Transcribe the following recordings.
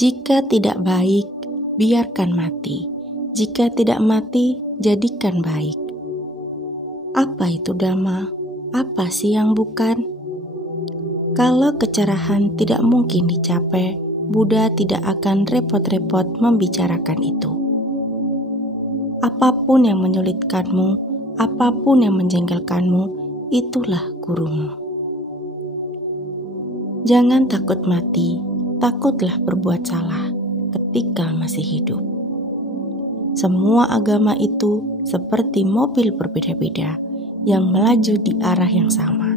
Jika tidak baik, biarkan mati. Jika tidak mati, jadikan baik. Apa itu Dhamma? Apa sih yang bukan? Kalau kecerahan tidak mungkin dicapai, Buddha tidak akan repot-repot membicarakan itu. Apapun yang menyulitkanmu, apapun yang menjengkelkanmu, itulah gurumu. Jangan takut mati, takutlah berbuat salah ketika masih hidup. Semua agama itu seperti mobil berbeda-beda yang melaju di arah yang sama.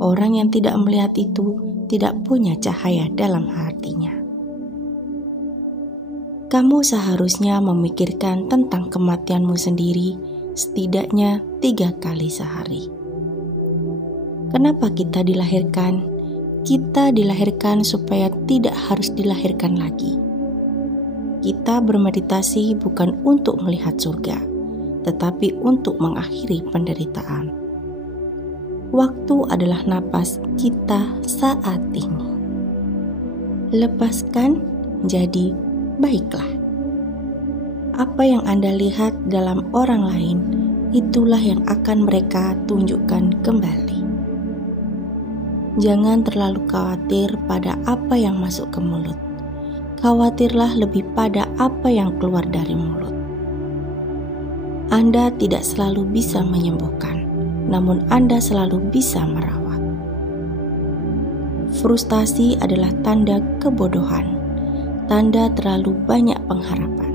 Orang yang tidak melihat itu tidak punya cahaya dalam hatinya. Kamu seharusnya memikirkan tentang kematianmu sendiri setidaknya 3 kali sehari. Kenapa kita dilahirkan? Kita dilahirkan supaya tidak harus dilahirkan lagi. Kita bermeditasi bukan untuk melihat surga, tetapi untuk mengakhiri penderitaan. Waktu adalah napas kita saat ini. Lepaskan, jadi baiklah. Apa yang Anda lihat dalam orang lain, itulah yang akan mereka tunjukkan kembali. Jangan terlalu khawatir pada apa yang masuk ke mulut. Khawatirlah lebih pada apa yang keluar dari mulut. Anda tidak selalu bisa menyembuhkan, namun Anda selalu bisa merawat. Frustasi adalah tanda kebodohan, tanda terlalu banyak pengharapan.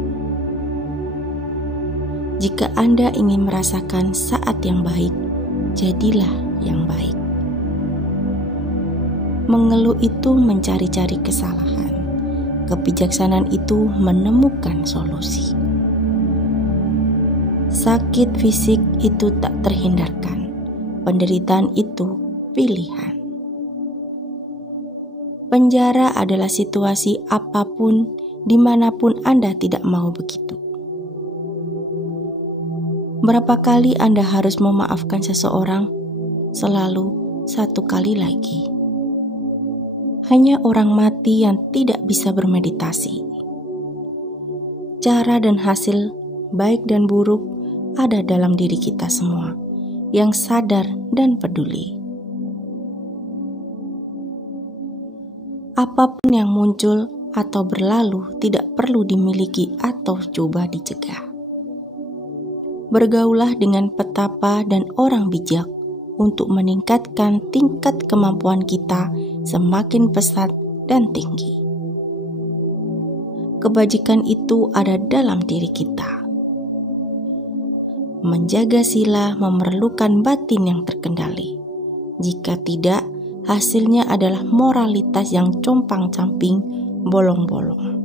Jika Anda ingin merasakan saat yang baik, jadilah yang baik. Mengeluh itu mencari-cari kesalahan. Kebijaksanaan itu menemukan solusi. Sakit fisik itu tak terhindarkan. Penderitaan itu pilihan. Penjara adalah situasi apapun, dimanapun Anda tidak mau begitu. Berapa kali Anda harus memaafkan seseorang? Selalu 1 kali lagi. Hanya orang mati yang tidak bisa bermeditasi. Cara dan hasil, baik dan buruk, ada dalam diri kita semua, yang sadar dan peduli. Apapun yang muncul atau berlalu tidak perlu dimiliki atau coba dicegah. Bergaulah dengan petapa dan orang bijak untuk meningkatkan tingkat kemampuan kita semakin pesat dan tinggi. Kebajikan itu ada dalam diri kita. Menjaga sila memerlukan batin yang terkendali. Jika tidak, hasilnya adalah moralitas yang compang-camping, bolong-bolong.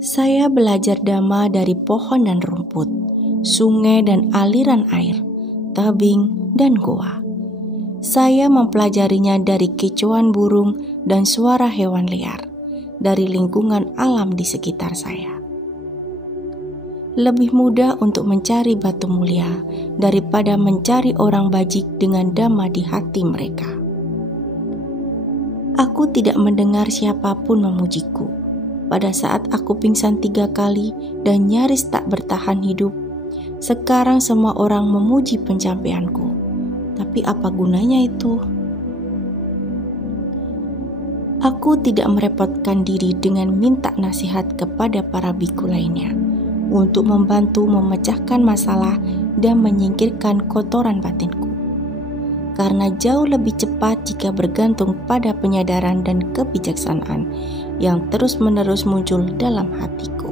Saya belajar Dhamma dari pohon dan rumput, sungai dan aliran air, tebing dan goa. Saya mempelajarinya dari kicauan burung dan suara hewan liar, dari lingkungan alam di sekitar saya. Lebih mudah untuk mencari batu mulia daripada mencari orang bajik dengan Dhamma di hati mereka. Aku tidak mendengar siapapun memujiku. Pada saat aku pingsan 3 kali dan nyaris tak bertahan hidup, sekarang semua orang memuji pencapaianku. Tapi apa gunanya itu? Aku tidak merepotkan diri dengan minta nasihat kepada para biku lainnya untuk membantu memecahkan masalah dan menyingkirkan kotoran batinku. Karena jauh lebih cepat jika bergantung pada penyadaran dan kebijaksanaan yang terus-menerus muncul dalam hatiku.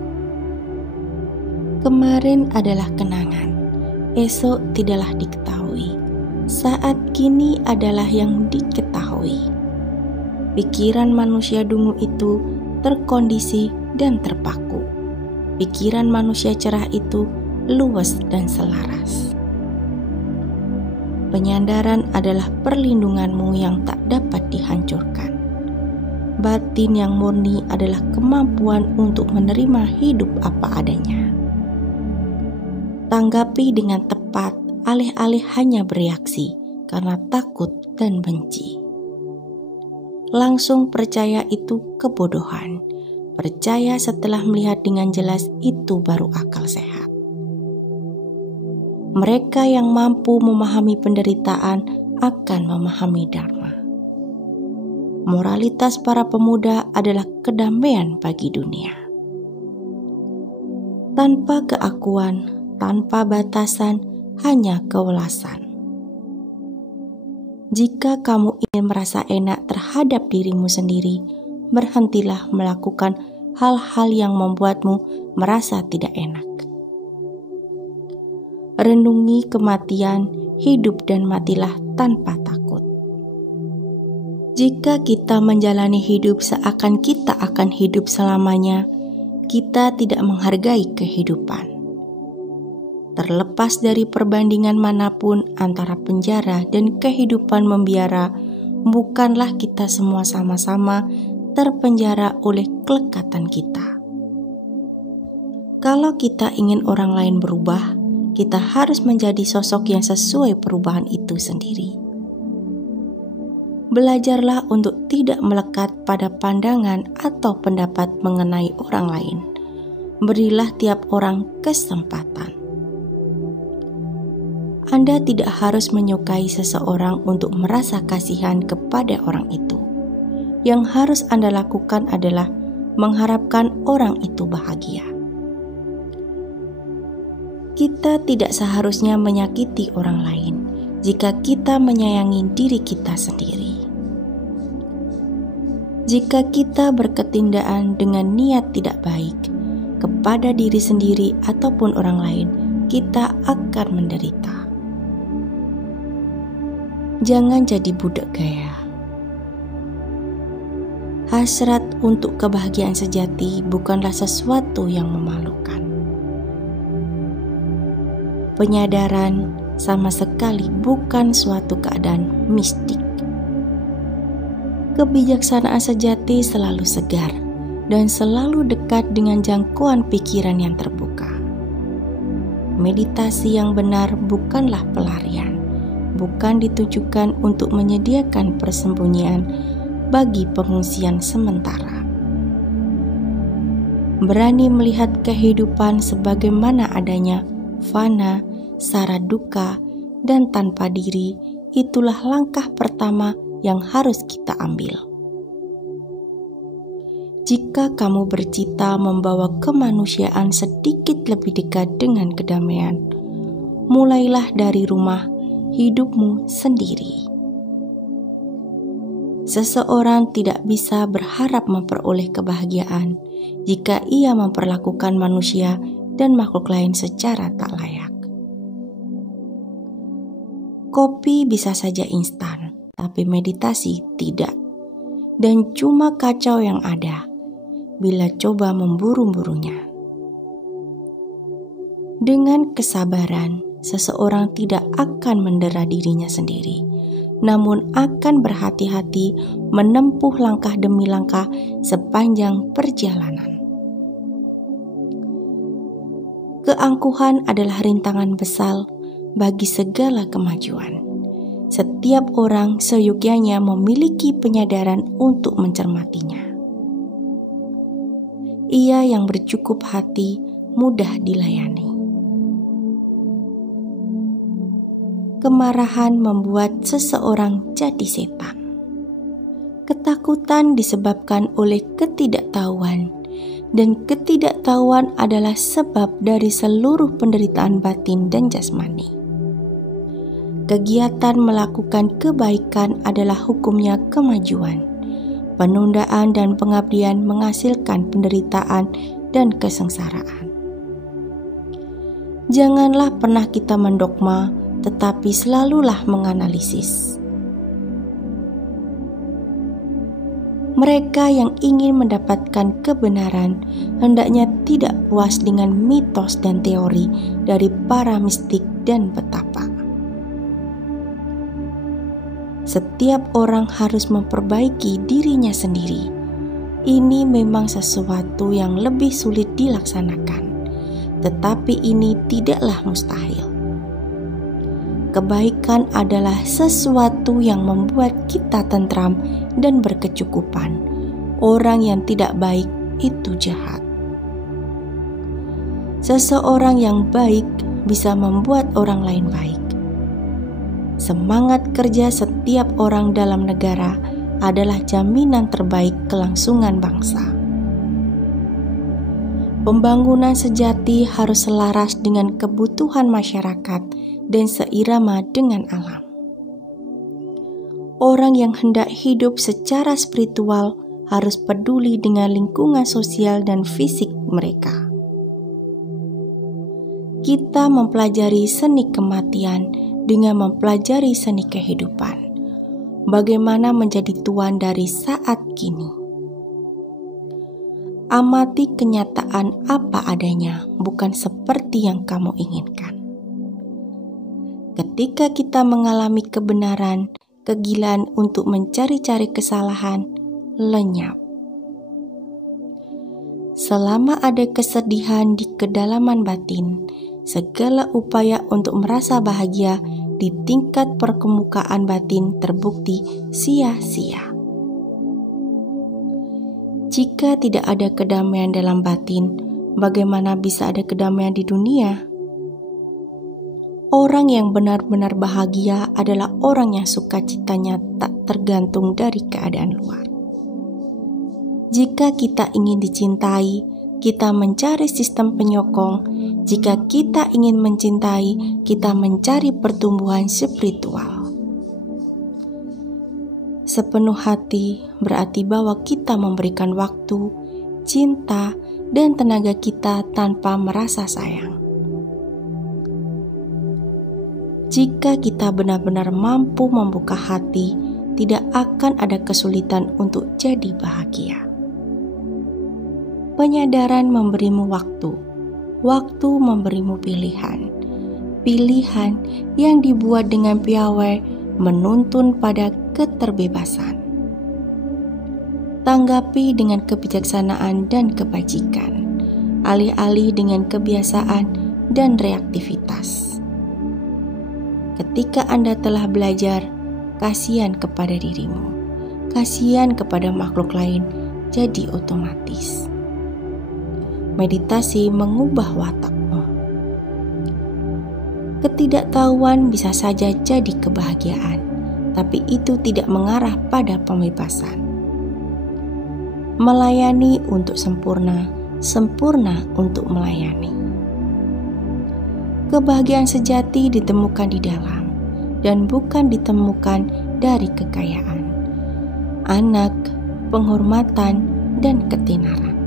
Kemarin adalah kenangan, esok tidaklah diketahui. Saat kini adalah yang diketahui. Pikiran manusia dungu itu terkondisi dan terpaku. Pikiran manusia cerah itu luwes dan selaras. Penyandaran adalah perlindunganmu yang tak dapat dihancurkan. Batin yang murni adalah kemampuan untuk menerima hidup apa adanya. Tanggapi dengan tepat, alih-alih hanya bereaksi karena takut dan benci. langsung percaya itu kebodohan. Percaya setelah melihat dengan jelas itu baru akal sehat. Mereka yang mampu memahami penderitaan akan memahami dharma. Moralitas para pemuda adalah kedamaian bagi dunia. Tanpa keakuan, tanpa batasan, hanya kewelasan. Jika kamu ingin merasa enak terhadap dirimu sendiri, berhentilah melakukan hal-hal yang membuatmu merasa tidak enak. Renungi kematian, hidup dan matilah tanpa takut. Jika kita menjalani hidup seakan kita akan hidup selamanya, kita tidak menghargai kehidupan. Terlepas dari perbandingan manapun antara penjara dan kehidupan membiara, bukanlah kita semua sama-sama terpenjara oleh kelekatan kita. Kalau kita ingin orang lain berubah, kita harus menjadi sosok yang sesuai perubahan itu sendiri. Belajarlah untuk tidak melekat pada pandangan atau pendapat mengenai orang lain. Berilah tiap orang kesempatan. Anda tidak harus menyukai seseorang untuk merasa kasihan kepada orang itu. Yang harus Anda lakukan adalah mengharapkan orang itu bahagia. Kita tidak seharusnya menyakiti orang lain jika kita menyayangi diri kita sendiri. Jika kita berketindakan dengan niat tidak baik kepada diri sendiri ataupun orang lain, kita akan menderita. Jangan jadi budak gaya. Hasrat untuk kebahagiaan sejati bukanlah sesuatu yang memalukan. Penyadaran sama sekali bukan suatu keadaan mistik. Kebijaksanaan sejati selalu segar dan selalu dekat dengan jangkauan pikiran yang terbuka. Meditasi yang benar bukanlah pelarian, bukan ditujukan untuk menyediakan persembunyian bagi pengungsian sementara. Berani melihat kehidupan sebagaimana adanya, fana, sara duka, dan tanpa diri, itulah langkah pertama yang harus kita ambil. Jika kamu bercita membawa kemanusiaan sedikit lebih dekat dengan kedamaian, mulailah dari rumah hidupmu sendiri. Seseorang tidak bisa berharap memperoleh kebahagiaan jika ia memperlakukan manusia dan makhluk lain secara tak layak. Kopi bisa saja instan, tapi meditasi tidak. Dan cuma kacau yang ada bila coba memburu-burunya. Dengan kesabaran, seseorang tidak akan mendera dirinya sendiri, namun akan berhati-hati menempuh langkah demi langkah sepanjang perjalanan. Keangkuhan adalah rintangan besar bagi segala kemajuan. Setiap orang seyogyanya memiliki penyadaran untuk mencermatinya. Ia yang bercukup hati mudah dilayani. Kemarahan membuat seseorang jadi setan. Ketakutan disebabkan oleh ketidaktahuan, dan ketidaktahuan adalah sebab dari seluruh penderitaan batin dan jasmani. Kegiatan melakukan kebaikan adalah hukumnya kemajuan. Penundaan dan pengabdian menghasilkan penderitaan dan kesengsaraan. Janganlah pernah kita mendogma, tetapi selalulah menganalisis. Mereka yang ingin mendapatkan kebenaran hendaknya tidak puas dengan mitos dan teori dari para mistik dan petapa. Setiap orang harus memperbaiki dirinya sendiri. Ini memang sesuatu yang lebih sulit dilaksanakan, tetapi ini tidaklah mustahil. Kebaikan adalah sesuatu yang membuat kita tentram dan berkecukupan. Orang yang tidak baik itu jahat. Seseorang yang baik bisa membuat orang lain baik. Semangat kerja setiap orang dalam negara adalah jaminan terbaik kelangsungan bangsa. Pembangunan sejati harus selaras dengan kebutuhan masyarakat dan seirama dengan alam. Orang yang hendak hidup secara spiritual harus peduli dengan lingkungan sosial dan fisik mereka. Kita mempelajari seni kematian dengan mempelajari seni kehidupan. Bagaimana menjadi tuan dari saat kini. Amati kenyataan apa adanya, bukan seperti yang kamu inginkan. Ketika kita mengalami kebenaran, kegilaan untuk mencari-cari kesalahan lenyap. Selama ada kesedihan di kedalaman batin, segala upaya untuk merasa bahagia di tingkat permukaan batin terbukti sia-sia. Jika tidak ada kedamaian dalam batin, bagaimana bisa ada kedamaian di dunia? Orang yang benar-benar bahagia adalah orang yang sukacitanya tak tergantung dari keadaan luar. Jika kita ingin dicintai, kita mencari sistem penyokong. Jika kita ingin mencintai, kita mencari pertumbuhan spiritual. Sepenuh hati berarti bahwa kita memberikan waktu, cinta, dan tenaga kita tanpa merasa sayang. Jika kita benar-benar mampu membuka hati, tidak akan ada kesulitan untuk jadi bahagia. Penyadaran memberimu waktu, waktu memberimu pilihan. Pilihan yang dibuat dengan piawai menuntun pada keterbebasan. Tanggapi dengan kebijaksanaan dan kebajikan, alih-alih dengan kebiasaan dan reaktivitas. Ketika Anda telah belajar, kasihan kepada dirimu, kasihan kepada makhluk lain, jadi otomatis. Meditasi mengubah watakmu. Ketidaktahuan bisa saja jadi kebahagiaan, tapi itu tidak mengarah pada pembebasan. Melayani untuk sempurna, sempurna untuk melayani. Kebahagiaan sejati ditemukan di dalam, dan bukan ditemukan dari kekayaan, anak, penghormatan, dan ketenaran.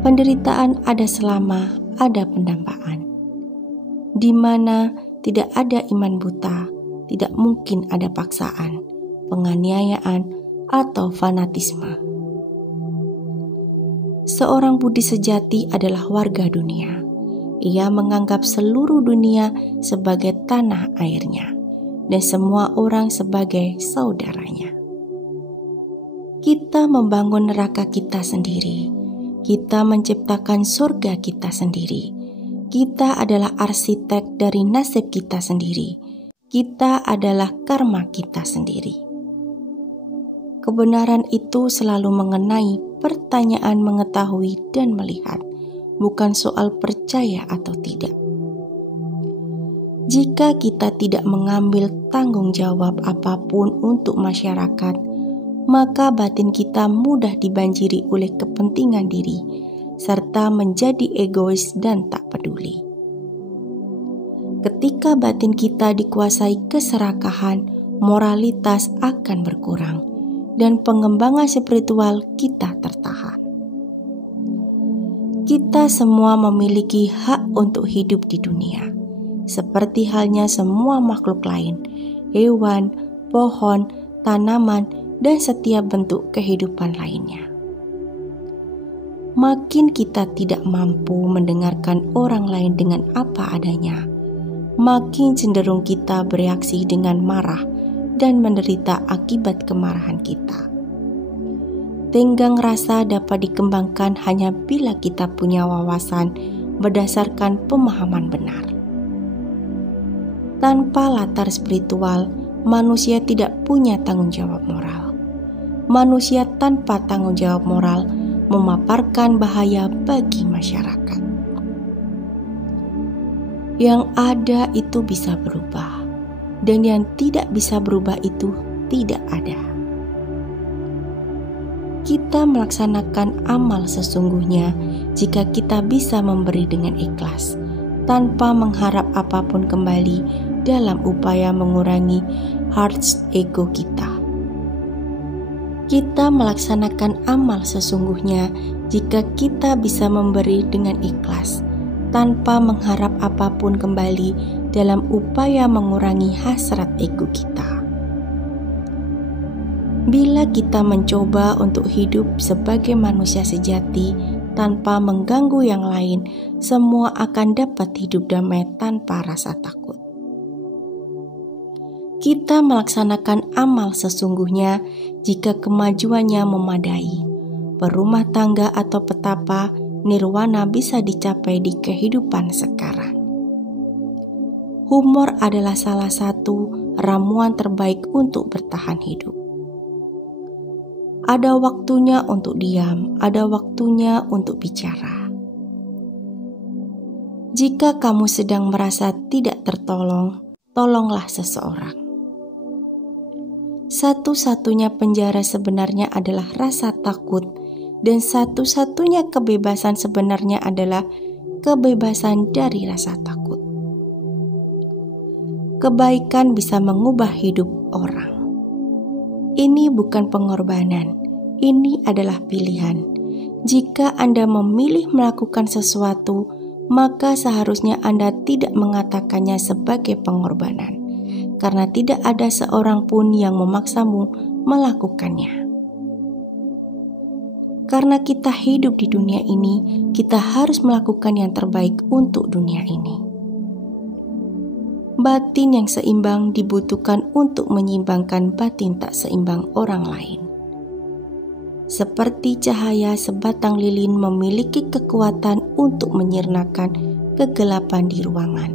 Penderitaan ada selama ada pendambaan. Di mana tidak ada iman buta, tidak mungkin ada paksaan, penganiayaan, atau fanatisme. Seorang Budi sejati adalah warga dunia. Ia menganggap seluruh dunia sebagai tanah airnya, dan semua orang sebagai saudaranya. Kita membangun neraka kita sendiri. Kita menciptakan surga kita sendiri. Kita adalah arsitek dari nasib kita sendiri. Kita adalah karma kita sendiri. Kebenaran itu selalu mengenai pertanyaan mengetahui dan melihat, bukan soal percaya atau tidak. Jika kita tidak mengambil tanggung jawab apapun untuk masyarakat, maka batin kita mudah dibanjiri oleh kepentingan diri, serta menjadi egois dan tak peduli. Ketika batin kita dikuasai keserakahan, moralitas akan berkurang, dan pengembangan spiritual kita tertahan. Kita semua memiliki hak untuk hidup di dunia, seperti halnya semua makhluk lain, hewan, pohon, tanaman, dan setiap bentuk kehidupan lainnya. Makin kita tidak mampu mendengarkan orang lain dengan apa adanya, makin cenderung kita bereaksi dengan marah dan menderita akibat kemarahan kita. Tenggang rasa dapat dikembangkan hanya bila kita punya wawasan berdasarkan pemahaman benar. Tanpa latar spiritual, manusia tidak punya tanggung jawab moral. Manusia tanpa tanggung jawab moral memaparkan bahaya bagi masyarakat. Yang ada itu bisa berubah, dan yang tidak bisa berubah itu tidak ada. Kita melaksanakan amal sesungguhnya jika kita bisa memberi dengan ikhlas, tanpa mengharap apapun kembali dalam upaya mengurangi heart ego kita. Kita melaksanakan amal sesungguhnya jika kita bisa memberi dengan ikhlas, tanpa mengharap apapun kembali dalam upaya mengurangi hasrat ego kita. Bila kita mencoba untuk hidup sebagai manusia sejati tanpa mengganggu yang lain, semua akan dapat hidup damai tanpa rasa takut. Kita melaksanakan amal sesungguhnya jika kemajuannya memadai. Berumah tangga atau petapa, nirwana bisa dicapai di kehidupan sekarang. Humor adalah salah satu ramuan terbaik untuk bertahan hidup. Ada waktunya untuk diam, ada waktunya untuk bicara. Jika kamu sedang merasa tidak tertolong, tolonglah seseorang. Satu-satunya penjara sebenarnya adalah rasa takut, dan satu-satunya kebebasan sebenarnya adalah kebebasan dari rasa takut. Kebaikan bisa mengubah hidup orang. Ini bukan pengorbanan, ini adalah pilihan. Jika Anda memilih melakukan sesuatu, maka seharusnya Anda tidak mengatakannya sebagai pengorbanan, karena tidak ada seorang pun yang memaksamu melakukannya. Karena kita hidup di dunia ini, kita harus melakukan yang terbaik untuk dunia ini. Batin yang seimbang dibutuhkan untuk menyeimbangkan batin tak seimbang orang lain. Seperti cahaya sebatang lilin memiliki kekuatan untuk menyirnakan kegelapan di ruangan,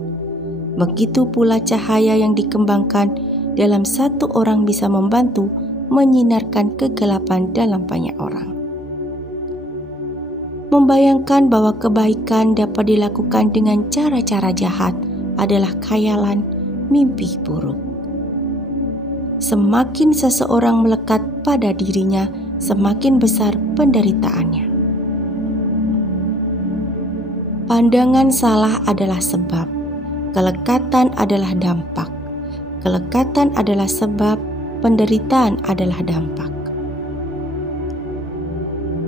begitu pula cahaya yang dikembangkan dalam satu orang bisa membantu menyinarkan kegelapan dalam banyak orang. Membayangkan bahwa kebaikan dapat dilakukan dengan cara-cara jahat adalah khayalan, mimpi buruk. Semakin seseorang melekat pada dirinya, semakin besar penderitaannya. Pandangan salah adalah sebab, kelekatan adalah dampak. Kelekatan adalah sebab, penderitaan adalah dampak.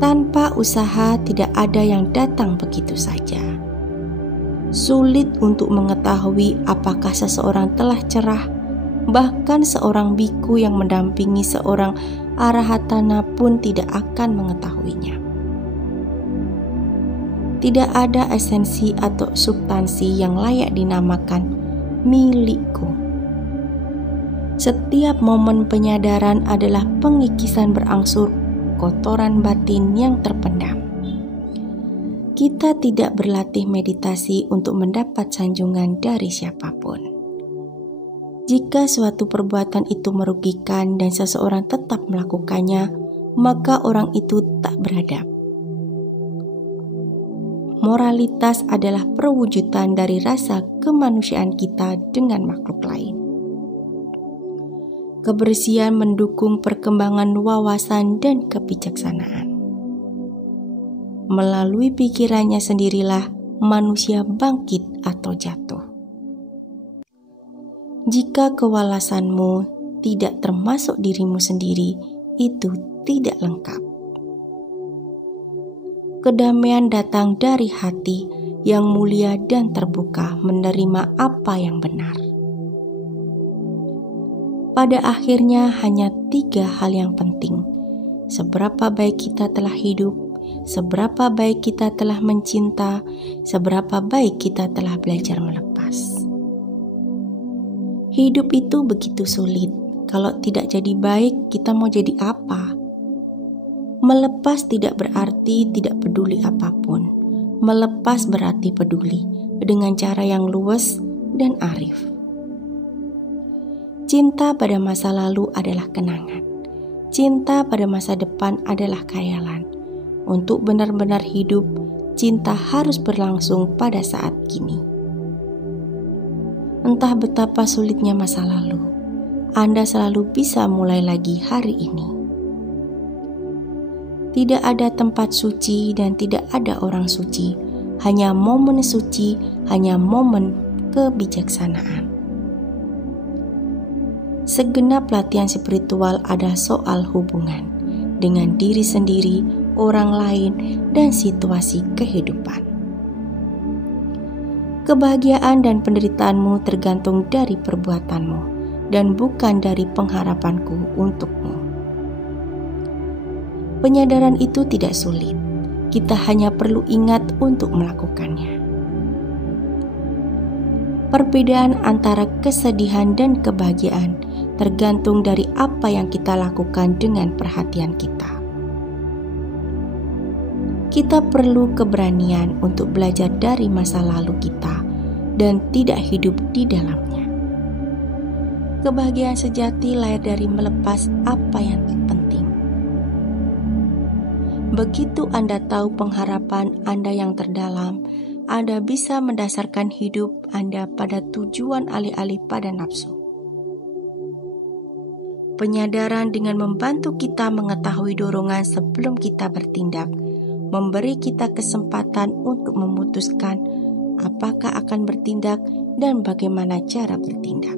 Tanpa usaha tidak ada yang datang begitu saja. Sulit untuk mengetahui apakah seseorang telah cerah, bahkan seorang biku yang mendampingi seorang arahatana pun tidak akan mengetahuinya. Tidak ada esensi atau substansi yang layak dinamakan milikku. Setiap momen penyadaran adalah pengikisan berangsur kotoran batin yang terpendam. Kita tidak berlatih meditasi untuk mendapat sanjungan dari siapapun. Jika suatu perbuatan itu merugikan dan seseorang tetap melakukannya, maka orang itu tak beradab. Moralitas adalah perwujudan dari rasa kemanusiaan kita dengan makhluk lain. Kebersihan mendukung perkembangan wawasan dan kebijaksanaan. Melalui pikirannya sendirilah manusia bangkit atau jatuh. Jika kewalasanmu tidak termasuk dirimu sendiri, itu tidak lengkap. Kedamaian datang dari hati yang mulia dan terbuka menerima apa yang benar. Pada akhirnya hanya 3 hal yang penting. Seberapa baik kita telah hidup, seberapa baik kita telah mencinta, seberapa baik kita telah belajar melepas. Hidup itu begitu sulit. Kalau tidak jadi baik, kita mau jadi apa? Melepas tidak berarti tidak peduli apapun. Melepas berarti peduli dengan cara yang luwes dan arif. Cinta pada masa lalu adalah kenangan. Cinta pada masa depan adalah khayalan. Untuk benar-benar hidup, cinta harus berlangsung pada saat kini. Entah betapa sulitnya masa lalu, Anda selalu bisa mulai lagi hari ini. Tidak ada tempat suci dan tidak ada orang suci, hanya momen suci, hanya momen kebijaksanaan. Segenap latihan spiritual adalah soal hubungan dengan diri sendiri, orang lain, dan situasi kehidupan. Kebahagiaan dan penderitaanmu tergantung dari perbuatanmu dan bukan dari pengharapanku untukmu. Penyadaran itu tidak sulit, kita hanya perlu ingat untuk melakukannya. Perbedaan antara kesedihan dan kebahagiaan tergantung dari apa yang kita lakukan dengan perhatian kita. Kita perlu keberanian untuk belajar dari masa lalu kita dan tidak hidup di dalamnya. Kebahagiaan sejati lahir dari melepas apa yang penting. Begitu Anda tahu pengharapan Anda yang terdalam, Anda bisa mendasarkan hidup Anda pada tujuan alih-alih pada nafsu. Penyadaran dengan membantu kita mengetahui dorongan sebelum kita bertindak, memberi kita kesempatan untuk memutuskan apakah akan bertindak dan bagaimana cara bertindak.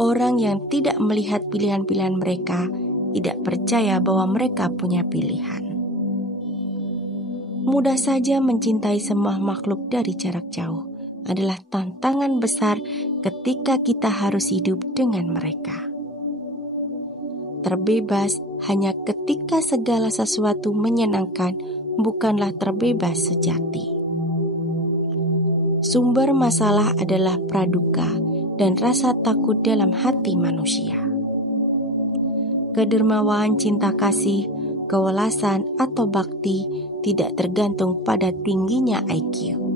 Orang yang tidak melihat pilihan-pilihan mereka tidak percaya bahwa mereka punya pilihan. Mudah saja mencintai semua makhluk dari jarak jauh adalah tantangan besar ketika kita harus hidup dengan mereka. Terbebas hanya ketika segala sesuatu menyenangkan bukanlah terbebas sejati. Sumber masalah adalah praduga dan rasa takut dalam hati manusia. Kedermawan, cinta kasih, kewelasan, atau bakti tidak tergantung pada tingginya IQ.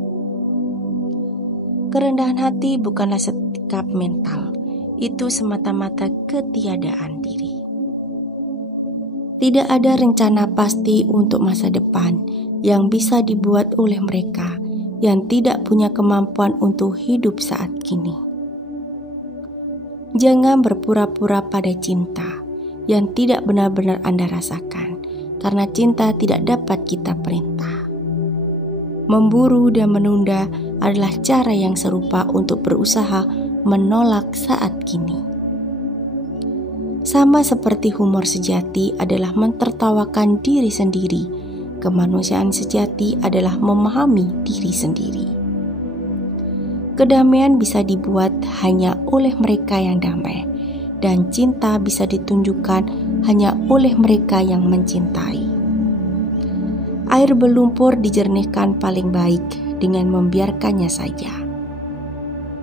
Kerendahan hati bukanlah sikap mental, itu semata-mata ketiadaan diri. Tidak ada rencana pasti untuk masa depan yang bisa dibuat oleh mereka yang tidak punya kemampuan untuk hidup saat kini. Jangan berpura-pura pada cinta yang tidak benar-benar Anda rasakan, karena cinta tidak dapat kita perintah. Memburu dan menunda adalah cara yang serupa untuk berusaha menolak saat kini. Sama seperti humor sejati adalah mentertawakan diri sendiri, kemanusiaan sejati adalah memahami diri sendiri. Kedamaian bisa dibuat hanya oleh mereka yang damai, dan cinta bisa ditunjukkan hanya oleh mereka yang mencintai. Air berlumpur dijernihkan paling baik dengan membiarkannya saja.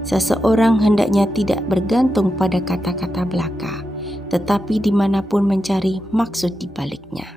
Seseorang hendaknya tidak bergantung pada kata-kata belaka, tetapi dimanapun mencari maksud di baliknya.